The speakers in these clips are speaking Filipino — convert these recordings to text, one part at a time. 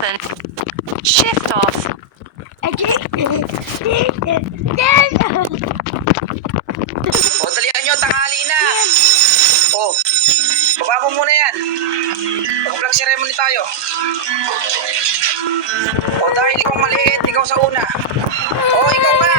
open. Shift off. O, dalihan nyo, tanghali na. O, baba mo muna yan. Mag-vlog ceremony tayo. O, dahil ikaw maliit, ikaw sa una. O, ikaw nga.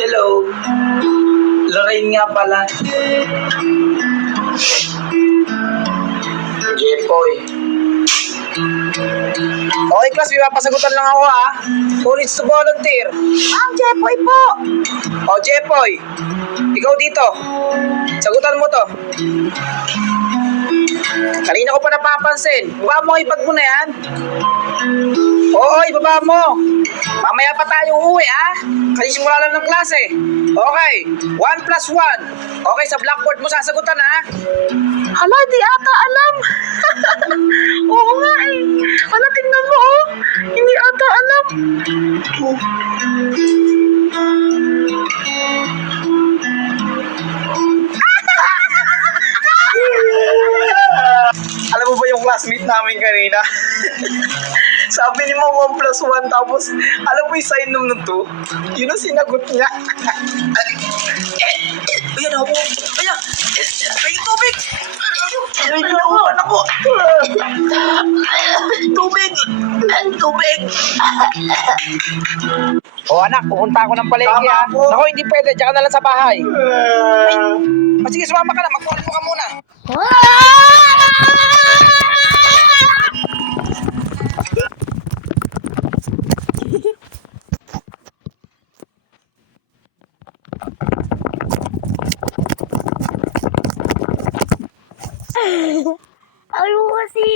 Hello. Lorraine nga pala. Jepoy. Okay, class, may papasagutan lang ako ha. Who needs to volunteer? Ang Jepoy po. O, Jepoy. Ikaw dito. Sagutan mo to. Kanina ko pa napapansin. Baba mo, ipag mo na yan. Oo, ibaba mo. Mamaya pa tayo uuwi, ha? Kasi simula lang ng klase. Okay, 1 plus 1. Okay, sa blackboard mo sasagutan, ha? Hala, di ata alam. Oo nga eh. Hala, tingnan mo oh. Hindi ata alam. Alam mo ba yung classmate namin kanina? Sabi ni mo 1 plus 1 tapos alam mo yung sign nung 2? Yun ang sinagot niya. Ayan ako. Ayan. May tubig. Ay, nauupan ako. Tubig. Tubig. O anak, pupunta ako ng palengke ha. Ako, hindi pwede. Diyan ka na lang sa bahay. Ay, sige, sumama ka na. Magkuhan mo ka muna. Ayaw kasi.